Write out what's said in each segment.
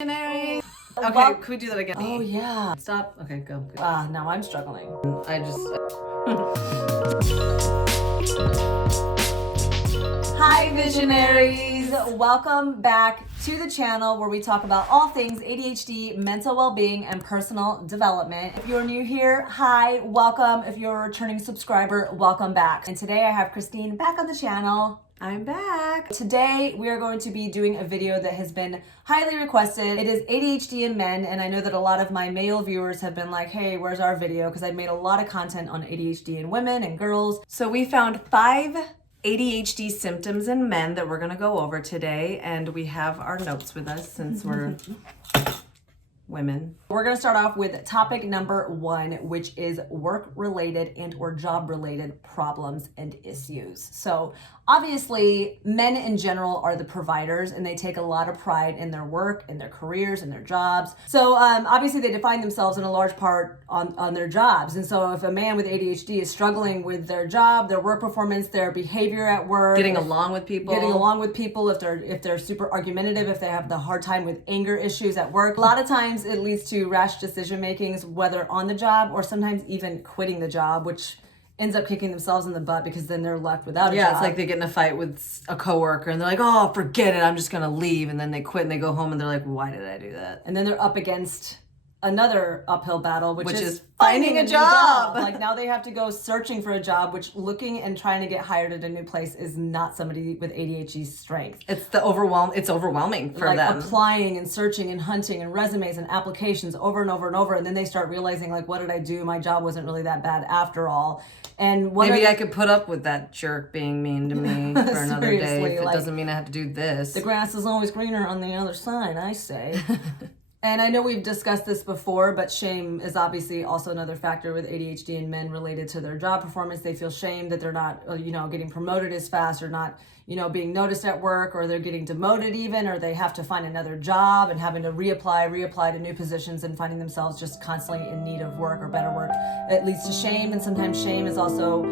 Okay, Well- could we do that again? Oh yeah. Stop. Okay, go. Now I'm struggling. I just. Hi visionaries! Welcome back to the channel where we talk about all things ADHD, mental well-being, and personal development. If you're new here, hi, welcome. If you're a returning subscriber, welcome back. And today I have Christine back on the channel. I'm back. Today we are going to be doing a video that has been highly requested. It is ADHD in men, and I know that a lot of my male viewers have been like, hey, where's our video? Because I've made a lot of content on ADHD in women and girls. So we found 5 ADHD symptoms in men that we're going to go over today, and we have our notes with us since we're women. We're going to start off with topic number 1, which is work-related and or job-related problems and issues. So obviously, men in general are the providers, and they take a lot of pride in their work, in their careers, in their jobs. So obviously, they define themselves in a large part on their jobs. And so if a man with ADHD is struggling with their job, their work performance, their behavior at work, Getting along with people, if they're super argumentative, if they have the hard time with anger issues at work, a lot of times it leads to rash decision makings, whether on the job or sometimes even quitting the job, which ends up kicking themselves in the butt because then they're left without a job. Yeah, it's like they get in a fight with a coworker and they're like, oh, forget it, I'm just gonna leave. And then they quit and they go home and they're like, why did I do that? And then they're up against another uphill battle, which is finding a new job. Like now they have to go searching for a job, which looking and trying to get hired at a new place is not somebody with ADHD's strength. It's overwhelming for like them. Applying and searching and hunting and resumes and applications over and over and over, and then they start realizing, like, what did I do? My job wasn't really that bad after all. And maybe I could put up with that jerk being mean to me for another day. If it doesn't mean I have to do this. The grass is always greener on the other side, I say. And I know we've discussed this before, but shame is obviously also another factor with ADHD in men related to their job performance. They feel shame that they're not, getting promoted as fast, or not, being noticed at work, or they're getting demoted even, or they have to find another job and having to reapply to new positions and finding themselves just constantly in need of work or better work. It leads to shame, and sometimes shame is also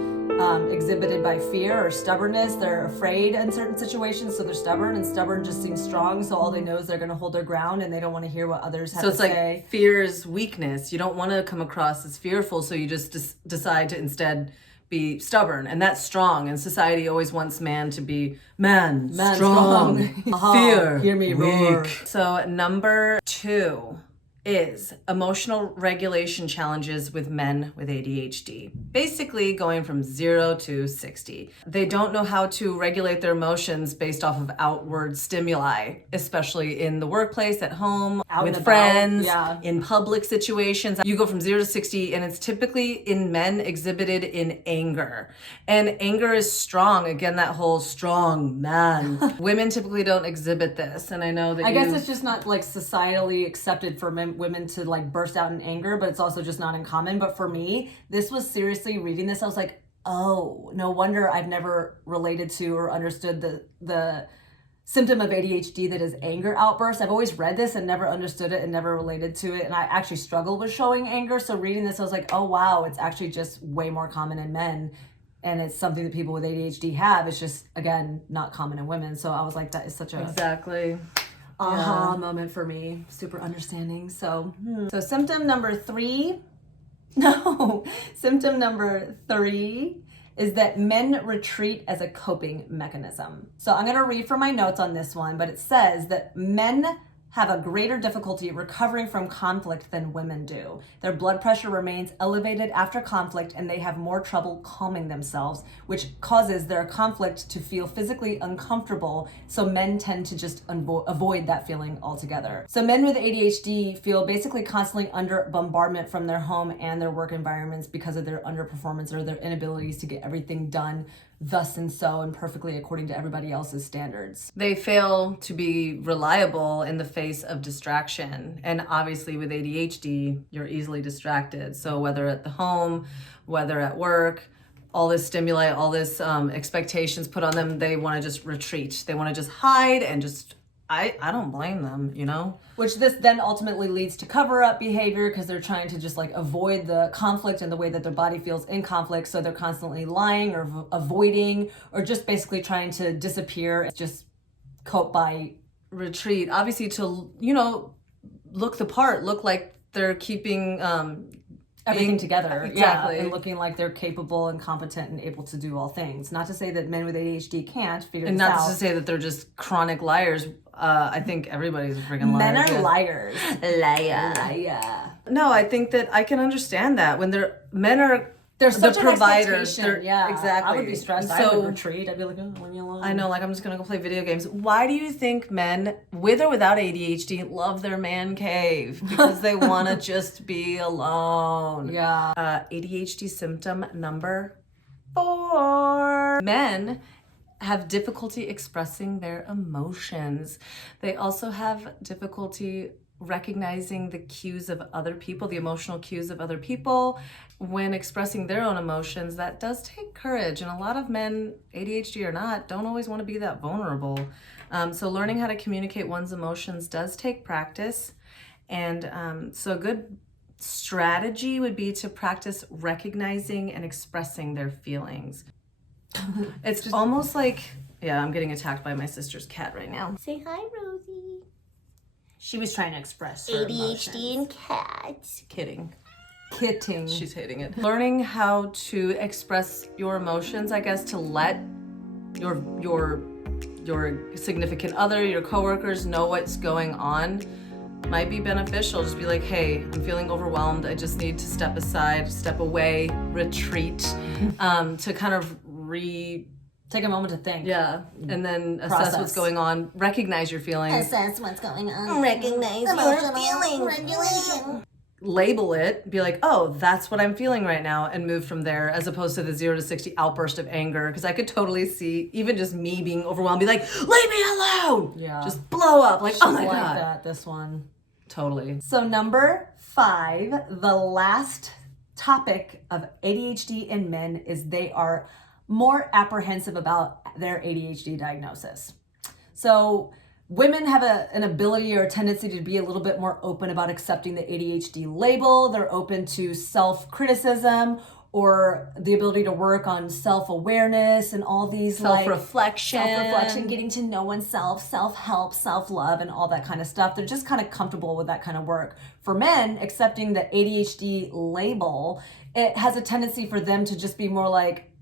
exhibited by fear or stubbornness. They're afraid in certain situations, so they're stubborn, and stubborn just seems strong, so all they know is they're going to hold their ground and they don't want to hear what others have to say. So it's like fear is weakness. You don't want to come across as fearful, so you just decide to instead be stubborn, and that's strong. And society always wants man to be strong. Fear, hear me weak. Roar. So number 2 is emotional regulation challenges with men with ADHD. Basically going from 0 to 60. They don't know how to regulate their emotions based off of outward stimuli, especially in the workplace, at home, with friends, in public situations. You go from 0 to 60, and it's typically in men exhibited in anger. And anger is strong. Again, that whole strong man. Women typically don't exhibit this, and I know that I guess it's just not like societally accepted for women to like burst out in anger, but it's also just not uncommon. But for me, this was seriously, reading this, I was like, oh, no wonder I've never related to or understood the symptom of ADHD that is anger outbursts. I've always read this and never understood it and never related to it, and I actually struggle with showing anger. So reading this, I was like, oh wow, it's actually just way more common in men, and it's something that people with ADHD have. It's just, again, not common in women. So I was like, that is such a exactly aha moment for me. Super understanding. So symptom number 3 is that men retreat as a coping mechanism. So I'm going to read from my notes on this one, but it says that men have a greater difficulty recovering from conflict than women do. Their blood pressure remains elevated after conflict, and they have more trouble calming themselves, which causes their conflict to feel physically uncomfortable. So men tend to just avoid that feeling altogether. So men with ADHD feel basically constantly under bombardment from their home and their work environments because of their underperformance or their inabilities to get everything done thus and so and perfectly according to everybody else's standards. They fail to be reliable in the face of distraction. And obviously with ADHD, you're easily distracted. So whether at the home, whether at work, all this stimuli, all this expectations put on them, they want to just retreat. They want to just hide and just, I don't blame them, Which this then ultimately leads to cover-up behavior, because they're trying to just like avoid the conflict and the way that their body feels in conflict. So they're constantly lying or avoiding, or just basically trying to disappear. It's just cope by retreat, obviously, to, look the part, look like they're keeping everything together. Exactly. Yeah, and looking like they're capable and competent and able to do all things. Not to say that men with ADHD can't figure And this out. not to say that they're just chronic liars. I think everybody's a freaking liar. Men are liars. Liar. No, I think that I can understand that when men are There's such the an providers. expectation. Yeah, exactly. I would be stressed. I would retreat. I'd be like, oh, leave me alone. I know, like I'm just gonna go play video games. Why do you think men, with or without ADHD, love their man cave? Because they want to just be alone. Yeah. ADHD symptom number 4. Men have difficulty expressing their emotions. They also have difficulty recognizing the cues of other people, the emotional cues of other people. When expressing their own emotions, that does take courage. And a lot of men, ADHD or not, don't always want to be that vulnerable. So learning how to communicate one's emotions does take practice. And so a good strategy would be to practice recognizing and expressing their feelings. It's just almost like, yeah, I'm getting attacked by my sister's cat right now. Say hi, Rosie. She was trying to express her ADHD emotions. and cats. Kidding. Kitting. She's hating it. Learning how to express your emotions, I guess, to let your significant other, your coworkers know what's going on might be beneficial. Just be like, hey, I'm feeling overwhelmed. I just need to step aside, step away, retreat, to kind of take a moment to think. Yeah, and then assess what's going on, recognize your feelings, Assess what's going on. Recognize your feelings. Regulation. label it, be like, oh, that's what I'm feeling right now, and move from there, as opposed to the 0 to 60 outburst of anger. Because I could totally see even just me being overwhelmed, be like, leave me alone. Yeah. Just blow up, like, oh my like God. that, this one. Totally. So number 5, the last topic of ADHD in men is they are more apprehensive about their ADHD diagnosis. So women have an ability or a tendency to be a little bit more open about accepting the ADHD label. They're open to self-criticism or the ability to work on self-awareness and all these self-reflection, getting to know oneself, self-help, self-love, and all that kind of stuff. They're just kind of comfortable with that kind of work. For men, accepting the ADHD label, it has a tendency for them to just be more like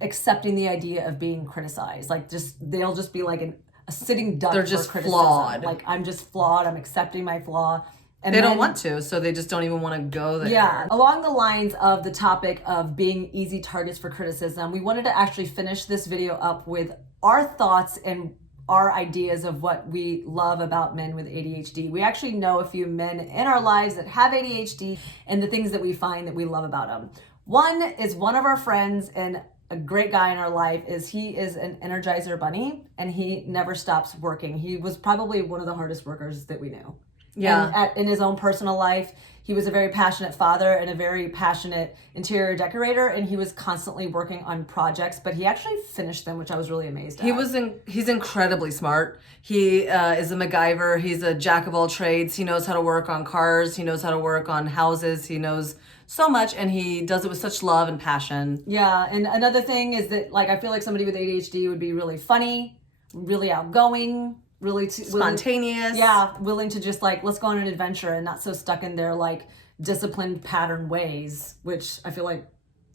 accepting the idea of being criticized. Like they'll just be like a sitting duck. They're for just criticism. flawed. Like, I'm just flawed. I'm accepting my flaw. And they don't want to, so they just don't even want to go there. Yeah. Along the lines of the topic of being easy targets for criticism, we wanted to actually finish this video up with our thoughts and our ideas of what we love about men with ADHD. We actually know a few men in our lives that have ADHD and the things that we find that we love about them. One is one of our friends and a great guy in our life he is an Energizer bunny, and he never stops working. He was probably one of the hardest workers that we knew. Yeah. And in his own personal life, he was a very passionate father and a very passionate interior decorator, and he was constantly working on projects, but he actually finished them, which I was really amazed at. He's incredibly smart. He is a MacGyver. He's a jack of all trades. He knows how to work on cars. He knows how to work on houses. He knows so much, and he does it with such love and passion. Yeah, and another thing is that, like, I feel like somebody with ADHD would be really funny, really outgoing, really spontaneous. Willing to just like, let's go on an adventure and not so stuck in their like disciplined pattern ways, which I feel like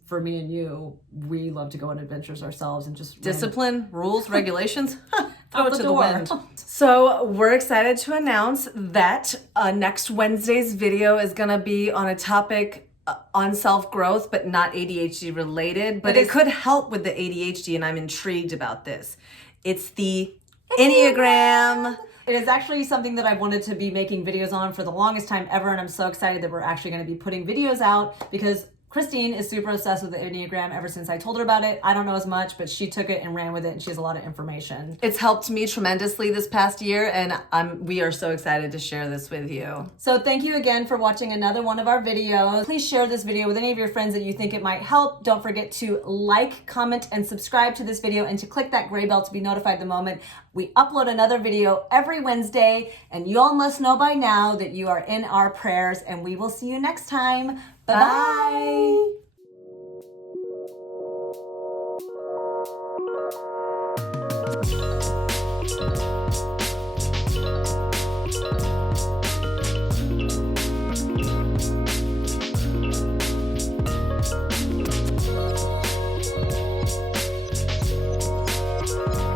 for me and you, we love to go on adventures ourselves and just discipline, rules, regulations, throw it to the door. wind. So we're excited to announce that next Wednesday's video is going to be on a topic on self-growth, but not ADHD related, but it could help with the ADHD, and I'm intrigued about this. It's the Enneagram. It is actually something that I've wanted to be making videos on for the longest time ever, and I'm so excited that we're actually going to be putting videos out because Christine is super obsessed with the Enneagram ever since I told her about it. I don't know as much, but she took it and ran with it, and she has a lot of information. It's helped me tremendously this past year, and we are so excited to share this with you. So thank you again for watching another one of our videos. Please share this video with any of your friends that you think it might help. Don't forget to like, comment, and subscribe to this video, and to click that gray bell to be notified the moment we upload another video every Wednesday. And you all must know by now that you are in our prayers, and we will see you next time. Bye-bye.